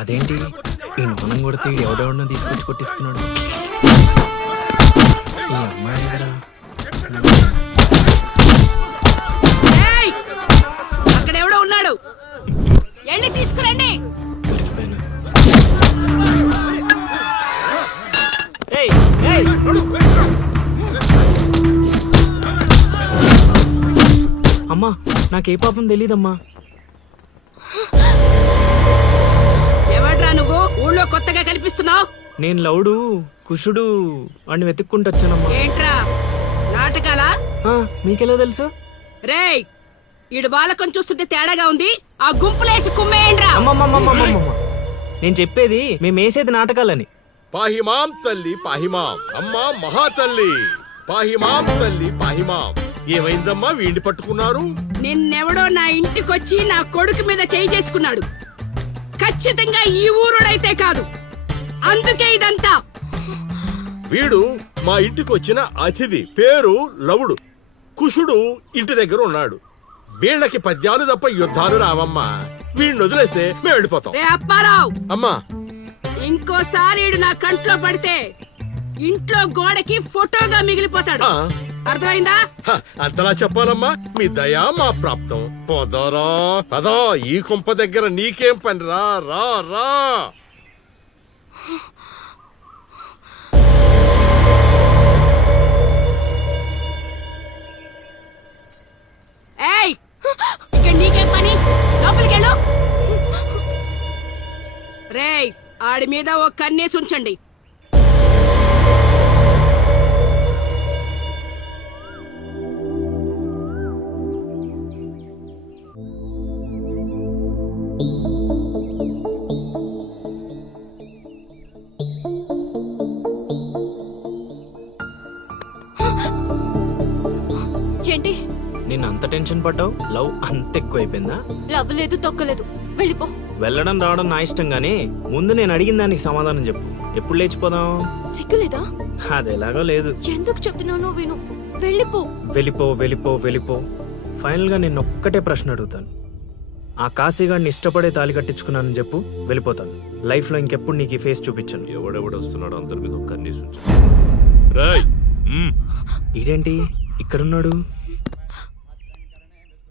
అదేంటి ఈ మనం కొడితే ఎవడెవడో తీసుకొచ్చి కొట్టిస్తున్నాడు. ఈ అమ్మాయి కదా అక్కడెవడో ఉన్నాడు, వెళ్ళి తీసుకురండి. దొరికిపోయాను. అమ్మా నాకే పాపం తెలీదమ్మా. ఎవడ్రా నువ్వు ఊళ్ళో కొత్తగా కనిపిస్తున్నావు? నేను లవుడు కుషుడు వాడిని వెతుక్కుంటూ వచ్చానమ్మా. ఏంట్రా నాటకాలా? మీకెలా తెలుసు? రేయ్ ఈడు బాలకం చూస్తుంటే తేడాగా ఉంది, ఆ గుంపులేసి కుమ్మేయండ్రా. అమ్మమ్మమ్మమ్మమ్మ నేను చెప్పేది మేమేసేది నాటకాలని. పాహిమాం తల్లి పాహిమాం, అమ్మా మహాతల్లి పాహిమాం తల్లి పాహిమాం. ఏమైందమ్మా వీడిని పట్టుకున్నారు? నిన్నెవడో నా ఇంటికొచ్చి నా కొడుకు మీద చేయి చేసుకున్నాడు. ఖచ్చితంగా ఈ ఊరుడైతే కాదు, అందుకే ఇదంతా. వీడు మా ఇంటికి వచ్చిన అతిథి, పేరు లవుడు. కుషుడు ఇంటి దగ్గర ఉన్నాడు. వీళ్ళకి పద్యాలు తప్ప యుద్ధాలు రావమ్మా. వీడిని వదిలేస్తే మేము వెళ్ళిపోతాం. రే అప్పారావు, అమ్మా ఇంకోసారి ఈడు నా కంట్లో పడితే ఇంట్లో గోడకి ఫోటోగా మిగిలిపోతాడు. అర్థమైందా? అంతలా చెప్పాలమ్మా, మీ దయా మా ప్రాప్తం. పోదారా పదా, ఈ కుంప దగ్గర నీకేం పని? రా రా రా. ఏయ్ ఇక్కడ నీకేం పని? లోపలికెళ్ళు. రేయ్ ఆడి మీద ఓ కన్నేసి ఉంచండి. ఏంటి నిన్ను అంత టెన్షన్ పడ్డావు? లవ్ అంత ఎక్కువైపోయిందా? లవ్ లేదు తొక్కలేదు, వెళ్ళిపో. వెళ్ళడం రావడం నా ఇష్టం గానీ ముందు నేను అడిగిన దానికి సమాధానం చెప్పు. ఎప్పుడు లేచిపోదాం? సిగ్గులేదా? అది ఎలాగో లేదు. ఎందుకు చెప్తున్నావు? విను, వెళ్ళిపో. వెళ్ళిపో వెళ్ళిపో వెళ్ళిపో. ఫైనల్ గా నేను ఒక్కటే ప్రశ్న అడుగుతాను. ఆ కాశీగాడిని ఇష్టపడే తాలి కట్టించుకున్నానని చెప్పు, వెళ్ళిపోతాను. లైఫ్ లో ఇంకెప్పుడు నీకు ఈ ఫేస్ చూపించాను. ఎవడెవడొస్తున్నాడు అందరి మీద కన్నీసు. ఇదేంటి ఇక్కడున్నాడు,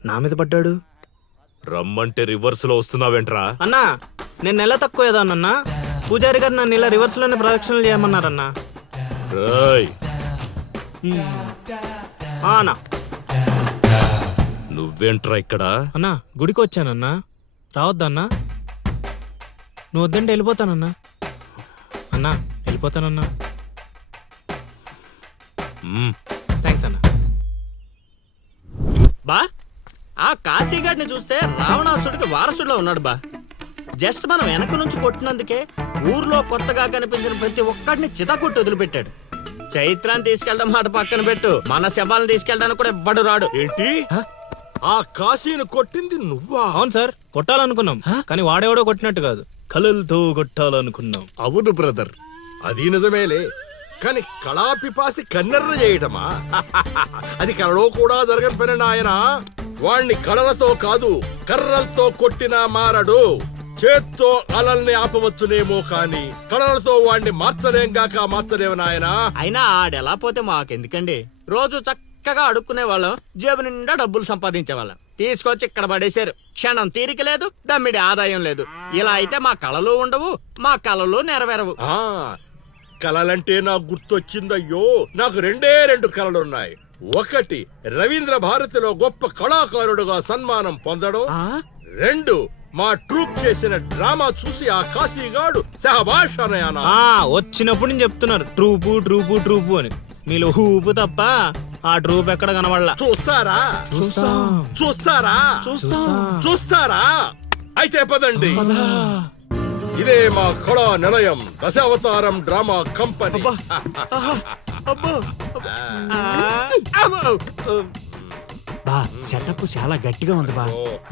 నా మీద పడ్డాడు? రమ్మంటే రివర్స్ లో వస్తున్నావేంట్రా? అన్నా నేను నెల తక్కువ ఏదానన్నా. పూజారి గారు నన్ను ఇలా రివర్స్ లోనే ప్రదక్షిణలు చేయమన్నారన్నా. అన్నా నువ్వేంట్రా ఇక్కడ? అన్నా గుడికి వచ్చానన్నా, రావద్దన్నా? నువ్వు వద్దంటే వెళ్ళిపోతానన్నా. అన్నా వెళ్ళిపోతానన్నా. థ్యాంక్స్ అన్నా. బా ఆ కాశీగాడిని చూస్తే రావణాసుడికి వారసుడిలో ఉన్నాడు బా. జస్ట్ మనం వెనక నుంచి కొట్టినందుకే ఊర్లో కొత్తగా కనిపించిన ప్రతి ఒక్కడిని చితకొట్టి వదిలిపెట్టాడు. చైత్రాన్ని తీసుకెళ్ళడం మాట పక్కన పెట్టు, మన శవాలను తీసుకెళ్ళడానికి కూడా ఎవ్వడు రాడు. ఏంటి? ఆ కాశీని కొట్టింది నువ్వా? అవును సార్, కొట్టాలనుకున్నాం కానీ వాడెవడో కొట్టినట్టు కాదు, కలలతో కొట్టాలనుకున్నాం. అవును బ్రదర్, అది నిజమేలే. కానీ కళాపిపాసి కన్నెర్ర చేయటమా? అది కళలో కూడా జరగని పని నాయన. వాణ్ణి కళలతో కాదు కర్రలతో కొట్టినా మారడు. చేత్తో అలల్ని ఆపవచ్చునేమో కాని కళలతో వాణ్ణి మార్చలేము నాయన. అయినా ఆడెలా పోతే మాకెందుకండి? రోజు చక్కగా అడుక్కునే వాళ్ళం, జేబు నిండా డబ్బులు సంపాదించే వాళ్ళం. తీసుకొచ్చి ఇక్కడ పడేశారు. క్షణం తీరిక లేదు, దమ్మిడి ఆదాయం లేదు. ఇలా అయితే మా కళలు ఉండవు, మా కళలు నెరవేరవు. కళలంటే నాకు గుర్తొచ్చిందయ్యో, నాకు రెండు కళలున్నాయి. ఒకటి రవీంద్ర భారతిలో గొప్ప కళాకారుడుగా సన్మానం పొందడం. 2 మా ట్రూప్ చేసిన డ్రామా చూసి ఆ కాశీగాడు శహబాష్ అనయానా. వచ్చినప్పుడు నేను చెప్తున్నారు ట్రూపు ట్రూపు ట్రూపు అని. మీలో ఊపు తప్ప ఆ ట్రూప్ ఎక్కడ కనబడలా. చూస్తారా? చూస్తారా? అయితే పదండి. ఇదే మా కళా నిలయం, దశావతారం డ్రామా కంపెనీ. బా సెటప్ చాలా గట్టిగా ఉంది బా.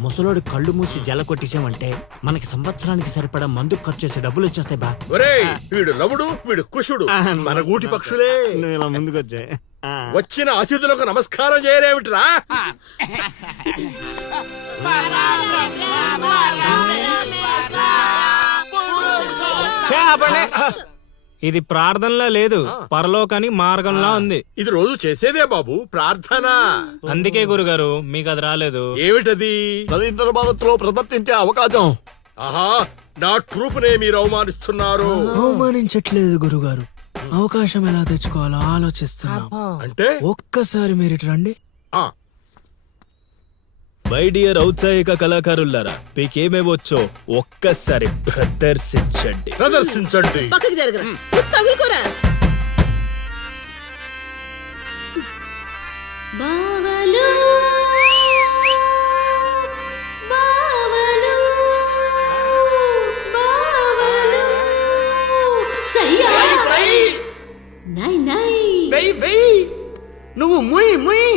ముసలోడు కళ్ళు మూసి జల కొట్టేసామంటే మనకి సంవత్సరానికి సరిపడా మందు ఖర్చు చేసే డబ్బులు వచ్చేస్తాయి బా. ఒరేయ్, వీడు లవుడు, వీడు కుషుడు, మన గూటి పక్షులే. ఇలా ముందుకు వచ్చే వచ్చిన అతిథులకు నమస్కారం చేయరేమిట్రా? ఆపండి. ఇది ప్రార్థనలా లేదు, పరలోకానికి మార్గంలా ఉంది. ఇది రోజు చేసేదే బాబు ప్రార్థన. అందుకే గురుగారు మీకు అది రాలేదు. ఏమిటది? రవీంద్ర భారత్లో ప్రదర్శించే అవకాశం. ఆహా, నా ట్రూపునే మీరు అవమానిస్తున్నారు. అవమానించట్లేదు గురుగారు, అవకాశం ఎలా తెచ్చుకోవాలో ఆలోచిస్తున్నాం. అంటే ఒక్కసారి మీరు ఇటు రండి. ఆ, మై డియర్ ఔత్సాహిక కళాకారులారా, మీకేమేమొచ్చో ఒక్కసారి ప్రదర్శించండి. ప్రదర్శించండి. పక్కకి జరగరా, తగులుకోరా. బావలు బావలు బావలు సయ్యా నై నై నువ్వు ముయ్ ముయ్.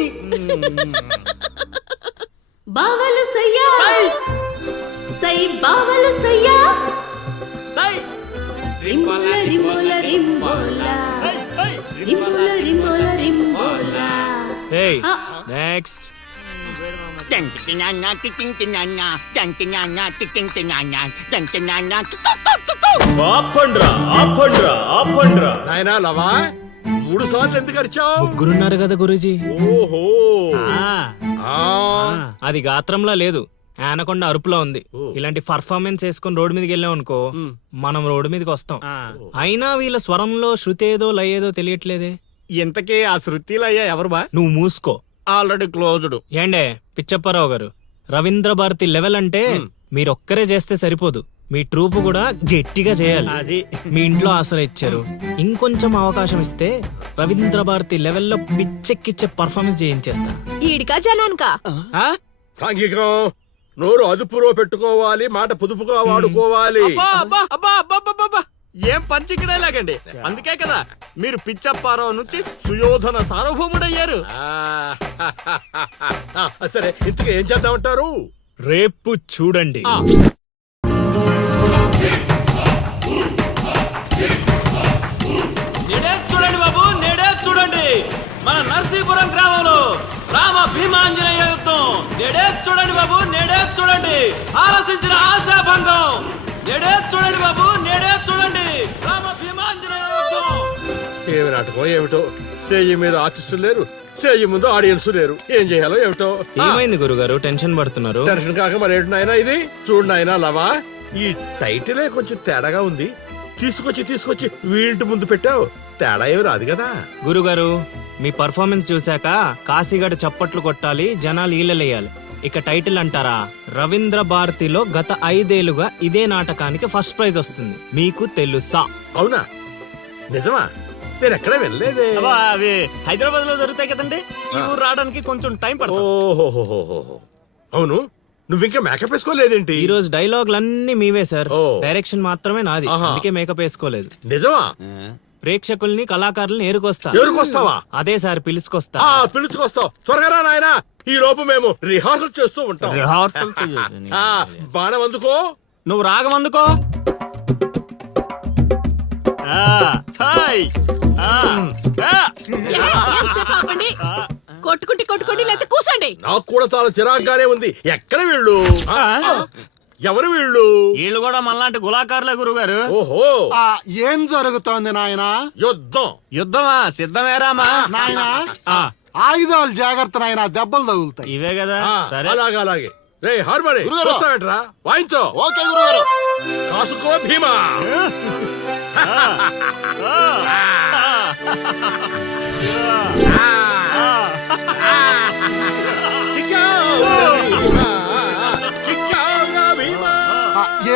బావలు సయ్యా సై బావలు సయ్యా రింబోల రింబోల రింబోల రింబోల రింబోల రింబోల. Hey, next. ఆపండ్రా, ఆపండ్రా, ఆపండ్రా. నాయనా లవా, 3 సార్లు ఎందుకు అరిచావు? ముగ్గురున్నారు కదా గురూజీ. ఓహో, ఆ, అది గాత్రంలా లేదు, ఆనకొండ అరుపులో ఉంది. ఇలాంటి పర్ఫార్మెన్స్ వేసుకుని రోడ్డు మీదకి వెళ్ళాం అనుకో, మనం రోడ్డు మీదకి వస్తాం. అయినా వీళ్ళ స్వరంలో శృతి ఏదో లయ ఏదో తెలియట్లేదే. ఇంతకీ ఆ శృతిలయ్యా ఎవరు బా? నువ్వు మూసుకో. Already closed. ఏండే పిచ్చప్పారావు గారు, రవీంద్ర భారతి లెవెల్ అంటే మీరొక్కరే చేస్తే సరిపోదు, మీ ట్రూప్ కూడా గట్టిగా చేయాలి. అది మీ ఇంట్లో ఆసరా ఇచ్చారు, ఇంకొంచెం అవకాశం ఇస్తే రవీంద్ర భారతి లెవెల్లో పిచ్చెక్కిచ్చే పర్ఫార్మెన్స్ చేయించేస్తా. ఈడికా జనానికా? ఆ? సాంఘికం. నోరు అదుపులో పెట్టుకోవాలి, మాట పొదుపుగా వాడుకోవాలి. అబ్బా, అబ్బా, అబ్బా, అబ్బా, అబ్బా, అబ్బా. ఏం పంచికడే లాగండి. అందుకే కదా మీరు పిచ్చప్పారావు నుంచి సుయోధన సార్వభౌముడయ్యారు. సరే, ఇంతకు ఏం చేద్దామంటారు? రేపు చూడండి. నేడే చూడండి బాబు, నేడే చూడండి. మన నర్సీపురం గ్రామంలో రామ భీమాంజనేయ యుద్ధం. నేడే చూడండి బాబు, నేడే చూడండి. ఆలోచించిన ఆశాభంగం. నేడే చూడండి బాబు, నేడే చూడండి. రామ భీమాంజనేయ యుద్ధం. ఏమి నాటకం ఏమిటో, స్టేజ్ మీద ఆర్టిస్టులు లేరు, స్టేజ్ ముందు ఆడియన్స్ లేరు. ఏం చేయాలో ఏమిటో. ఏమైంది గురుగారు, టెన్షన్ పడుతున్నారు? టెన్షన్ కాక మరేంటి నాయనా ఇది? చూడు నాయనా లవా, ఈ టైటిలే కొంచెం తేడాగా ఉంది. తీసుకొచ్చి వీంటి ముందు పెట్టావు, తేడా ఏమి రాదు కదా. గురుగారు, మీ పర్ఫార్మెన్స్ చూశాక కాశీగడ చప్పట్లు కొట్టాలి, జనాలు ఈలలేయాలి. ఇక టైటిల్ అంటారా, రవీంద్ర భారతిలో గత 5 ఏళ్లుగా ఇదే నాటకానికి ఫస్ట్ ప్రైజ్ వస్తుంది. మీకు తెలుసా? అవునా? నిజమా? నేను ఎక్కడ వెళ్ళలేదే. అబ్బా, అవి హైదరాబాద్ లో జరుగుతాయి కదండి. ఈ ఊరు రావడానికి కొంచెం టైం పడుతుంది. ఓహోహోహోహో. అవును, నువ్వింకా మేకప్ వేసుకోలేదేంటి? ఈ రోజు డైలాగులన్నీ మీవే సార్, ఓ. డైరెక్షన్ మాత్రమే నాది. ఆహా. అందుకే మేకప్ వేసుకోలేదు. నిజమా? ప్రేక్షకుల్ని కళాకారుల్ని ఏరుకొస్తా. ఎవరికొస్తావా? అదే సార్ పిలుచుకొస్తా. పిలుచుకొస్తావు. త్వరగా రా నాయనా, ఈ లోపు మేము రిహార్సల్ చేస్తూ ఉంటాం. రిహార్సల్ ఆ, బాణం అందుకో. నువ్వు రాగం అందుకో. కొట్టుకుంటే లేకపోతే కూసండి. నాకు కూడా చాలా చిరాగ్గానే ఉంది. ఎక్కడ వీళ్ళు? ఎవరు వీళ్ళు? వీళ్ళు కూడా మనలాంటి గులాకారులే గురుగారు. ఓహో, ఏం జరుగుతోంది నాయనా? యుద్ధం. యుద్ధమా? సిద్ధమేరామా? నాయనా ఆ, ఆయుధాలు జాగ్రత్త నాయనా, దెబ్బలు తగులుతాయి. ఇవే కదా. సరే, అలాగే రే హార్మోని గురుగారు. వస్తావేంట్రా? వాయించో. ఓకే గురుగారు. కాసుకో భీమా.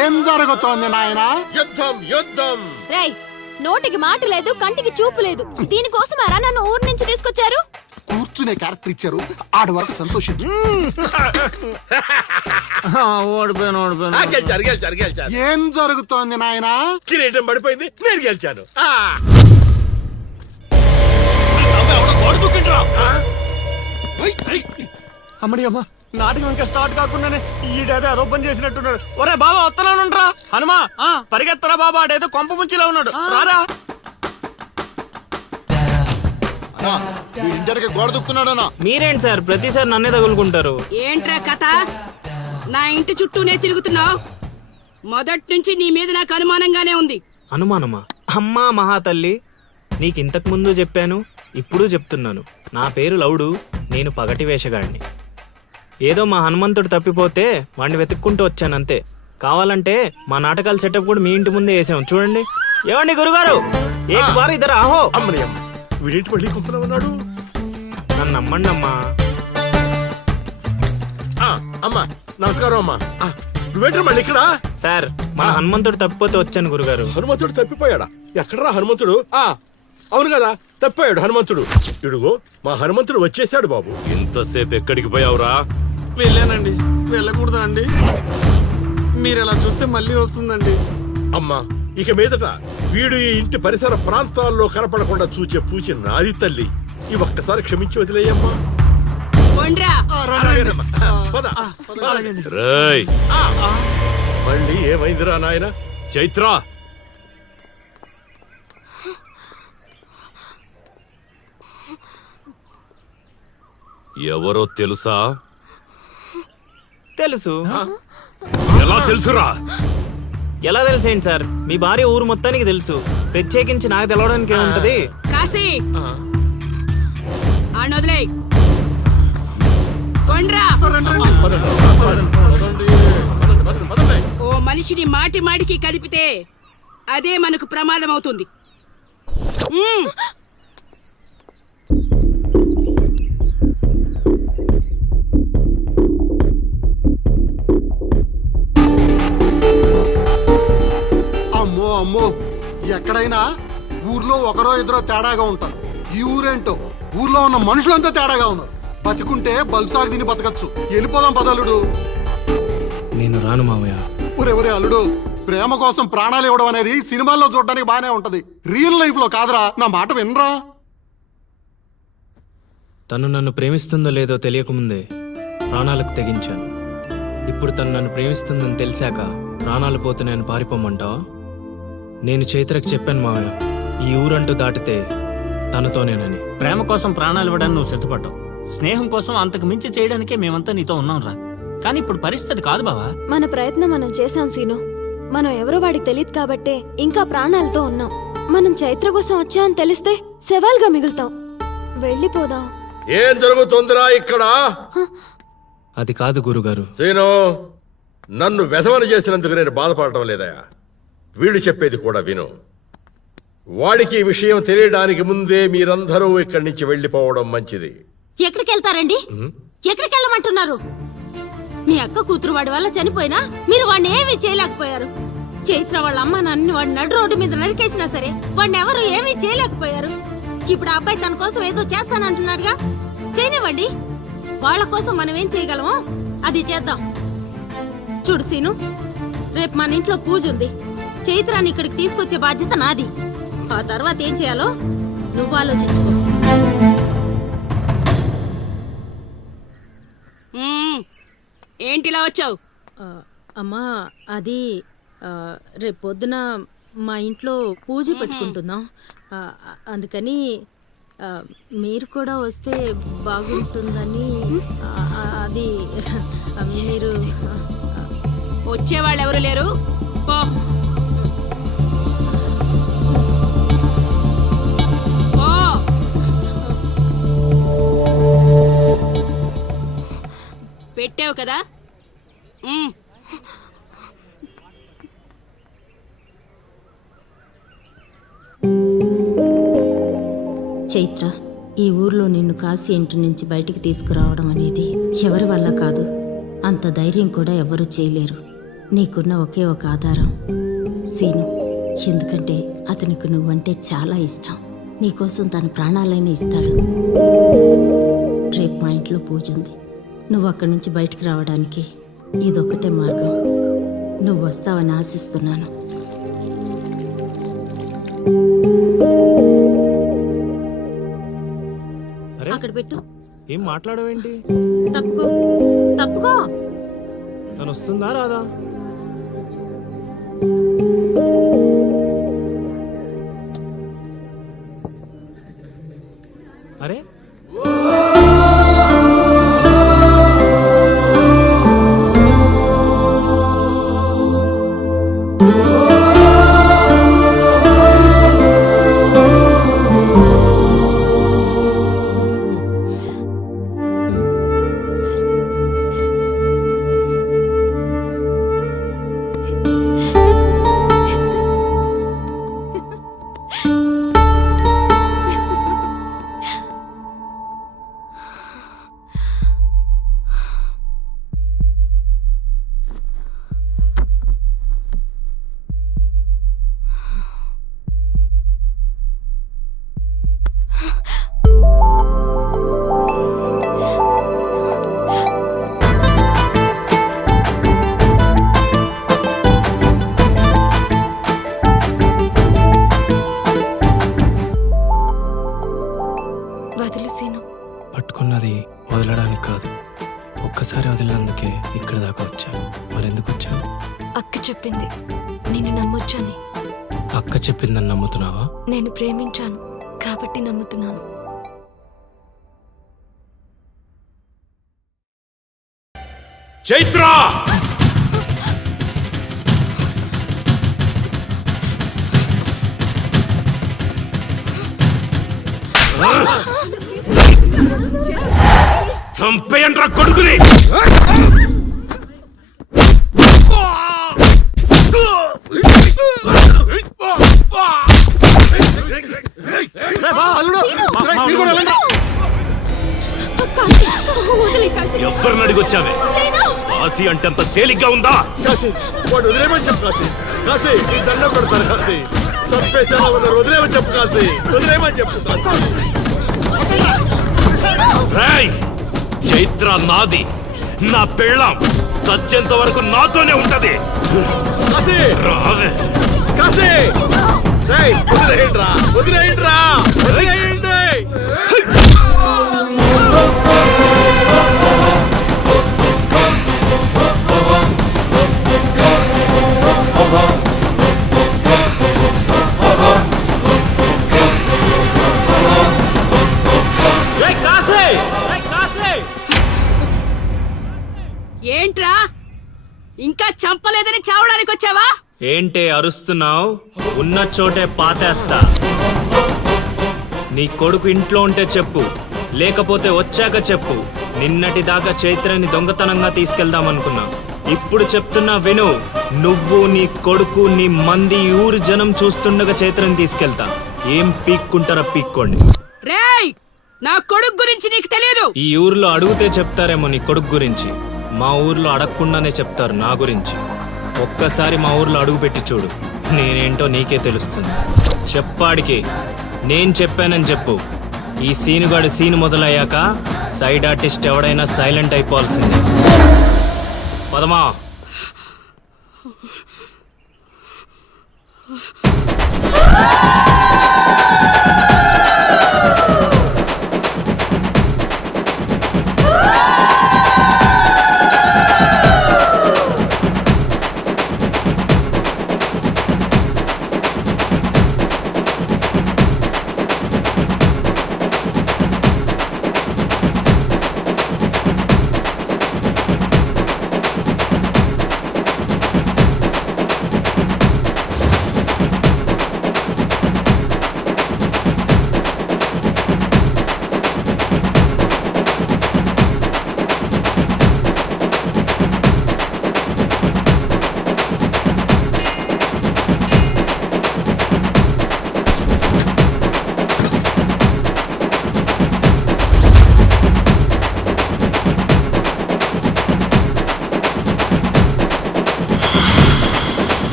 ఏం జరుగుతోంది నాయనా? యుద్ధం. రేయ్, నోటికి మాట లేదు, కంటికి చూపు లేదు. దీనికోసమారా నన్ను ఊరు నుంచి తీసుకొచ్చారు? కూర్చునే క్యారెక్టర్ ఇచ్చారు, ఆడ వరకు సంతోషించు. ఓడిపోయాను. గెలిచారు. ఏం జరుగుతోంది నాయనా? కిరీటం పడిపోయింది, నేను గెలిచాను. అమ్మడి అమ్మ, నాటకం ఇంకా స్టార్ట్ కాకుండానే ఈడేదో అదో పని చేసినట్టున్నాడు. ఒరే బాబా, వస్తున్నానుండ్రా. హనుమా, పరిగెత్తరా బాబా, ఆడేదో కొంప ముంచిలా ఉన్నాడు. రారా. ఇంటర్కి గోడ దుక్కున్నాడనా? మీరేంటి సార్ ప్రతిసారి నన్నే తగులుకుంటారు? ఏంట్రా కథ? నా ఇంటి చుట్టూనే తిరుగుతున్నావు. మొదటి నుంచి నీ మీద నాకు అనుమానంగానే ఉంది. అనుమానమా? అమ్మా మహాతల్లి, నీకు ఇంతకు ముందు చెప్పాను, ఇప్పుడు చెప్తున్నాను. నా పేరు లవుడు, నేను పగటి వేషగాడిని. ఏదో మా హనుమంతుడు తప్పిపోతే వాడిని వెతుక్కుంటూ వచ్చానంతే. కావాలంటే మా నాటకాల సెటప్ కూడా మీ ఇంటి ముందే వేసాం, చూడండి. ఏమండి గురుగారు, ఏక్ బార్ ఇద్దరు ఆహో. అమ్మని అమ్మ, వీడేంటి మళ్ళీ కుంపలో ఉన్నాడు? నన్ను నమ్మండి అమ్మా. అమ్మా నమస్కారం అమ్మా. నువ్వేంటి మళ్ళీ ఇక్కడ? సార్, మన హనుమంతుడు తప్పిపోతే వచ్చాను గురుగారు. హనుమంతుడు తప్పిపోయాడా? ఎక్కడరా హనుమంతుడు? అవును కదా, తప్పిపోయాడు హనుమంతుడు. ఇడుగో మా హనుమంతుడు వచ్చేసాడు బాబు. ఇంతసేపు ఎక్కడికి పోయావురా? వెళ్ళానండి. వెళ్ళకూడదా అండి? మీరు ఎలా చూస్తే మళ్ళీ వస్తుందండి. అమ్మా, ఇక మీదట వీడు ఈ ఇంటి పరిసర ప్రాంతాల్లో కనపడకుండా చూచే పూచి నాది తల్లి. ఈ ఒక్కసారి క్షమించి వదిలేయమ్మా. కొండ్రా అలాగేనమ్మా. పద. రేయ్ మళ్ళీ ఏమైందిరా నాయన? చైత్ర, ఎవరో తెలుసా? తెలుసు. ఎలా తెలుసురా? ఎలా తెలిసేంటి సార్, మీ భార్య ఊరు మొత్తానికి తెలుసు. ప్రత్యేకించి నాకు తెలవడానికి ఏముంటది? కాశీ వదిలే. కొండ్రా ఓ మనిషిని మాటి మాటికి కదిపితే అదే మనకు ప్రమాదం అవుతుంది. అమ్మో అమ్మో, ఎక్కడైనా ఊర్లో ఒకరో ఇద్దరో తేడాగా ఉంటారు. ఈ ఊరేంటో ఊర్లో ఉన్న మనుషులంతా తేడాగా ఉన్నారు. బతికుంటే బల్సాగు తిని బతకచ్చు. వెళ్ళిపోదాం పదలుడు. నేను రాను మావయ్య. ఒరే అల్లుడు, ప్రేమ కోసం ప్రాణాలు ఇవ్వడం అనేది సినిమాల్లో చూడడానికి బానే ఉంటది, రియల్ లైఫ్ లో కాదురా. నా మాట వినరా? తను నన్ను ప్రేమిస్తుందో లేదో తెలియకముందే ప్రాణాలకు తెగించాను. ఇప్పుడు తను నన్ను ప్రేమిస్తుందని తెలిసాక ప్రాణాలు పోతున్నాయని పారిపోమంటావా? నేను చైత్రకు చెప్పాను మావయ్య, ఈ ఊరంటూ దాటితే తనతోనేనని. ప్రేమ కోసం ప్రాణాలు ఇవ్వడానికి నువ్వు సిద్ధపడ్డావు. స్నేహం కోసం అంతకు మించి చేయడానికే మేమంతా నీతో ఉన్నాం రా. కానీ ఇప్పుడు పరిస్థితి కాదు బావా. మన ప్రయత్నం మనం చేశాం సీను. మనం ఎవరో వాడికి తెలియదు కాబట్టే ఇంకా ప్రాణాలతో ఉన్నాం. మనం చైత్ర కోసం వచ్చామని తెలిస్తే శవాల్గా మిగులుతాం. వెళ్ళిపోదాం. ఏం జరుగుతుందిరా ఇక్కడ? అది కాదు గురుగారు. సీను, నన్ను వెధవని చేసినందుకు నేను బాధపడటం లేదయా. వీళ్ళు చెప్పేది కూడా విను. వాడికి ఈ విషయం తెలియడానికి ముందే మీరందరూ ఇక్కడి నుంచి వెళ్ళిపోవడం మంచిది. ఎక్కడికి వెళ్తారండి? ఎక్కడికి వెళ్ళమంటున్నారు? మీ అక్క కూతురు వాడి వల్ల చనిపోయినా మీరు వాడిని ఏమీ చేయలేకపోయారు. చైత్ర వాళ్ళ అమ్మ నాన్నని వాడిని నడు రోడ్డు మీద నరికేసినా సరే వాడిని ఎవరు ఏమీ చేయలేకపోయారు. ఇప్పుడు ఆ అబ్బాయి తన కోసం ఏదో చేస్తానంటున్నాడుగా, చేయనివ్వండి. వాళ్ళ కోసం మనం ఏం చేయగలమో అది చేద్దాం. చూడు సీను, రేపు మన ఇంట్లో పూజ ఉంది. చైత్రాన్ని ఇక్కడికి తీసుకొచ్చే బాధ్యత నాది. ఆ తర్వాత ఏం చేయాలో నువ్వు ఆలోచించుకో. ఏంటిలా వచ్చావు? అమ్మా, అది రేపు పొద్దున మా ఇంట్లో పూజ పెట్టుకుంటున్నాం. అందుకని మీరు కూడా వస్తే బాగుంటుందని. అది మీరు వచ్చేవాళ్ళు ఎవరు లేరు, పో. పెట్టావు కదా. చైత్ర, ఈ ఊర్లో నిన్ను కాశీ ఇంటి నుంచి బయటికి తీసుకురావడం అనేది ఎవరి వల్ల కాదు. అంత ధైర్యం కూడా ఎవరూ చేయలేరు. నీకున్న ఒకే ఒక ఆధారం సీను. ఎందుకంటే అతనికి నువ్వంటే చాలా ఇష్టం. నీకోసం తన ప్రాణాలైనా ఇస్తాడు. రేపు మా ఇంట్లో పూజ ఉంది. నువ్వు అక్కడి నుంచి బయటికి రావడానికి ఇదొక్కటే మార్గం. నువ్వు వస్తావని ఆశిస్తున్నాను. అక్కడ పెట్టు. ఏం మాట్లాడవేంటి? తప్పుకో, తప్పుకో. తను వస్తుందా రాదా? అరే, చెప్పింది నిన్ను నమ్మొచ్చని. అక్క చెప్పిందని నమ్ముతున్నావా? నేను ప్రేమించాను కాబట్టి నమ్ముతున్నాను. చైత్ర చంపేయండ్రా కొడుకుని. ఎవరిని అడిగొచ్చావే? కాశీ అంటే అంత తేలిగ్గా ఉందా? కాశీ వాడు వదిలేమని చెప్పు కాశీ. కాశీ నీ దండం పెడతాను కాశీ. చంపేసేలా ఉన్నారు, వదిలేమని చెప్పు కాశీ. వదిలేమని చెప్పు కాశీ. రేయ్, చైత్ర నాది, నా పెళ్ళాం. చచ్చేంత వరకు నాతోనే ఉంటది. కాశీ రావే. కాశీ రేయ్, వదిలేయండిరా, వదిలేయండిరా, వదిలేయండి. ఏంట్రా ఇంకా చంపలేదని చావడానికి వచ్చావా? ఏంటే అరుస్తున్నావు? ఉన్న చోటే పాతేస్తా. నీ కొడుకు ఇంట్లో ఉంటే చెప్పు, లేకపోతే వచ్చాక చెప్పు. నిన్నటి దాకా చైత్రని దొంగతనంగా తీసుకెళ్దామనుకున్నా. ఇప్పుడు చెప్తున్నా విను. నువ్వు, నీ కొడుకు, నీ మంది, ఊరు జనం చూస్తుండగా చైత్రని తీసుకెళ్తా. ఏం పీక్కుంటారా పీక్కోండి. రేయ్, నా కొడుకు గురించి నీకు తెలియదు. ఈ ఊర్లో అడిగితే చెప్తారేమో నీ కొడుకు గురించి. మా ఊర్లో అడగకుండానే చెప్తారు నా గురించి. ఒక్కసారి మా ఊర్లో అడుగు పెట్టి చూడు, నేనేంటో నీకే తెలుస్తుంది. చెప్పాడికి నేను చెప్పానని చెప్పు. ఈ సీనుగాడి సీన్ మొదలయ్యాక సైడ్ ఆర్టిస్ట్ ఎవడైనా సైలెంట్ అయిపోవాల్సిందే. పదమా.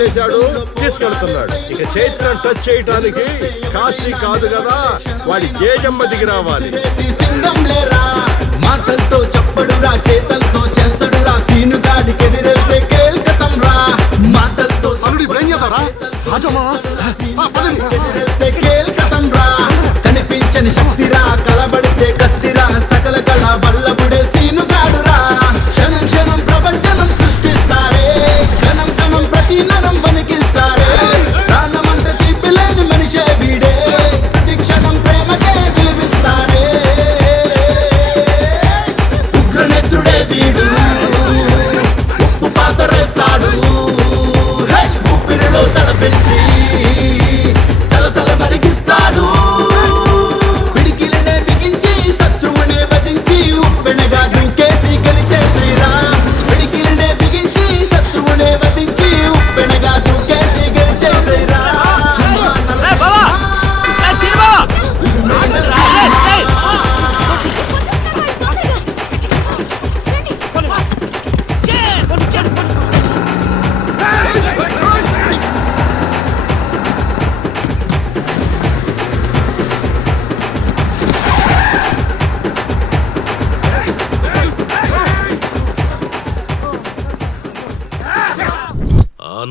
చేశాడు, తీసుకెళ్తున్నాడు. ఇక చైత్రం టచ్ చేయటానికి కాశీ కాదు కదా, వాడి జేజమ్మ దిగి రావాలి. మాటలతో చెప్పడురా, చేతలతో చేస్తాడురా, సీనుగాడికి ఎదిరేస్తే కేల్కతం రా. మాటలతో ఎదిరేస్తే కేల్కతం రా. కనిపించని శక్తిరా, కలబడితే కత్తిరా, సకల కళ వల్లబుడే సీనుగాడురా. క్షణం క్షణం ప్రపంచనం సృష్టిస్తారే, క్షణం క్షణం ప్రతి నరం వణికిస్తారే. ప్రాణమంటే తీపిలేని మనిషే వీడే, ప్రతి క్షణం ప్రేమకే విలువిస్తారే. ఉగ్రనేత్రుడే వీడు, ఉప్పు పాతరేస్తాడు, ఊపిరిలో తలపెంచి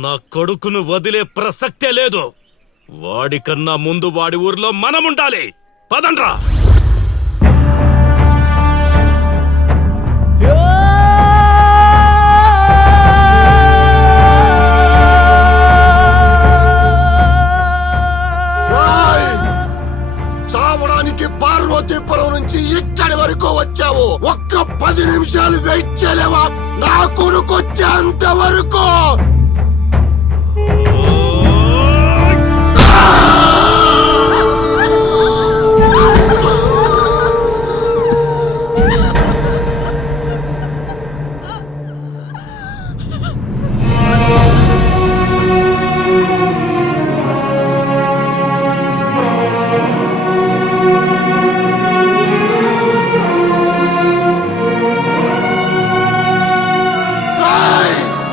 నా కొడుకును వదిలే ప్రసక్తే లేదు. వాడికన్నా ముందు వాడి ఊర్లో మనముండాలి. పదండ్రా. చావడానికి పార్వతీపురం నుంచి ఇక్కడి వరకు వచ్చావు. ఒక్క 10 నిమిషాలు వెయిట్ చేయలేవా? నా కొడుకు వచ్చేంత వరకు.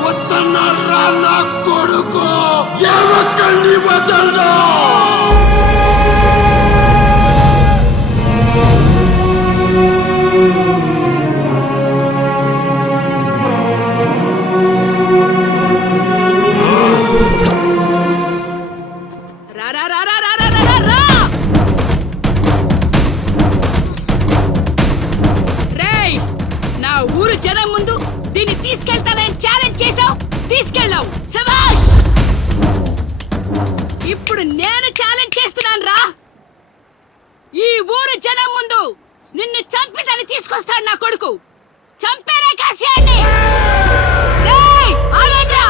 వస్తున్నాడు రా నా కొడుకు. ఎవరికండి వదలరా. రా రా రా రా రా రా రా రా రా. రేయ్, నా ఊరు జనం ముందు దీన్ని తీసుకెళ్తానని ఛాలెంజ్ చేసావు, తీసుకెళ్ళావు. శభాష్. ఇప్పుడు నేను ఛాలెంజ్ చేస్తున్నాను రా. ఈ ఊరు జనం ముందు నిన్ను చంపి దాన్ని తీసుకొస్తాడు నా కొడుకు. చంపేరే కాశీయాన్ని. రేయ్, ఆగండ్రా.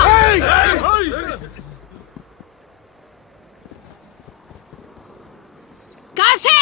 కాశీ.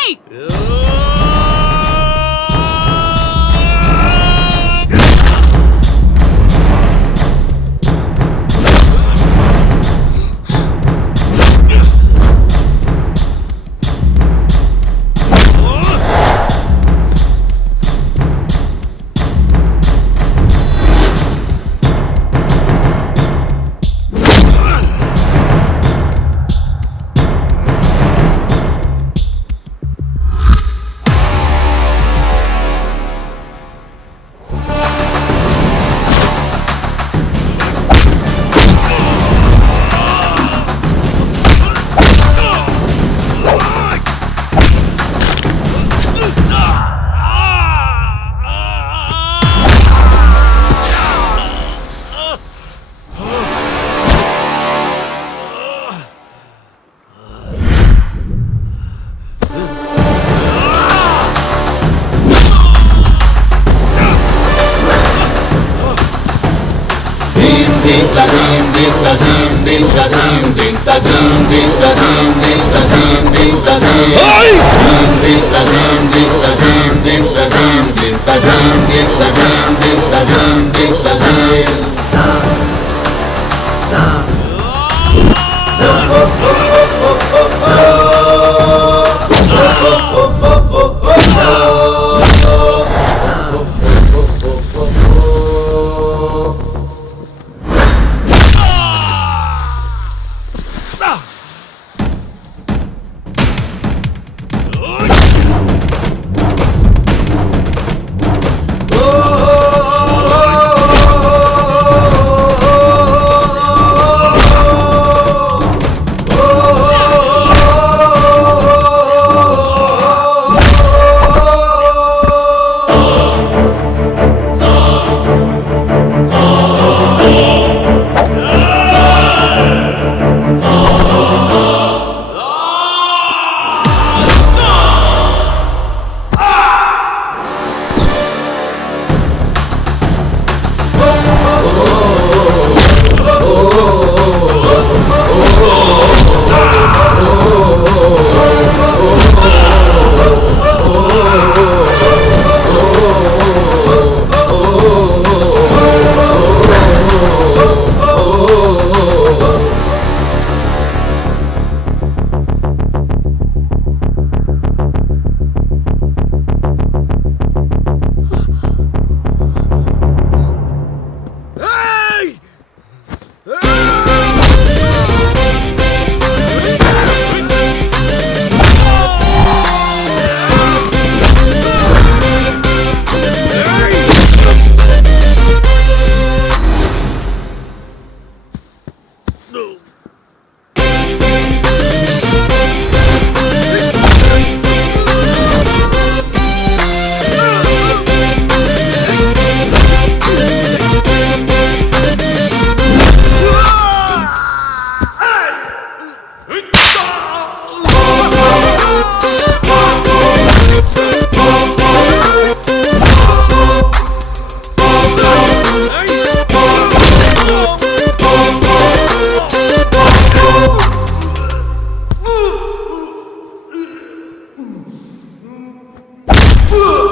ఊ!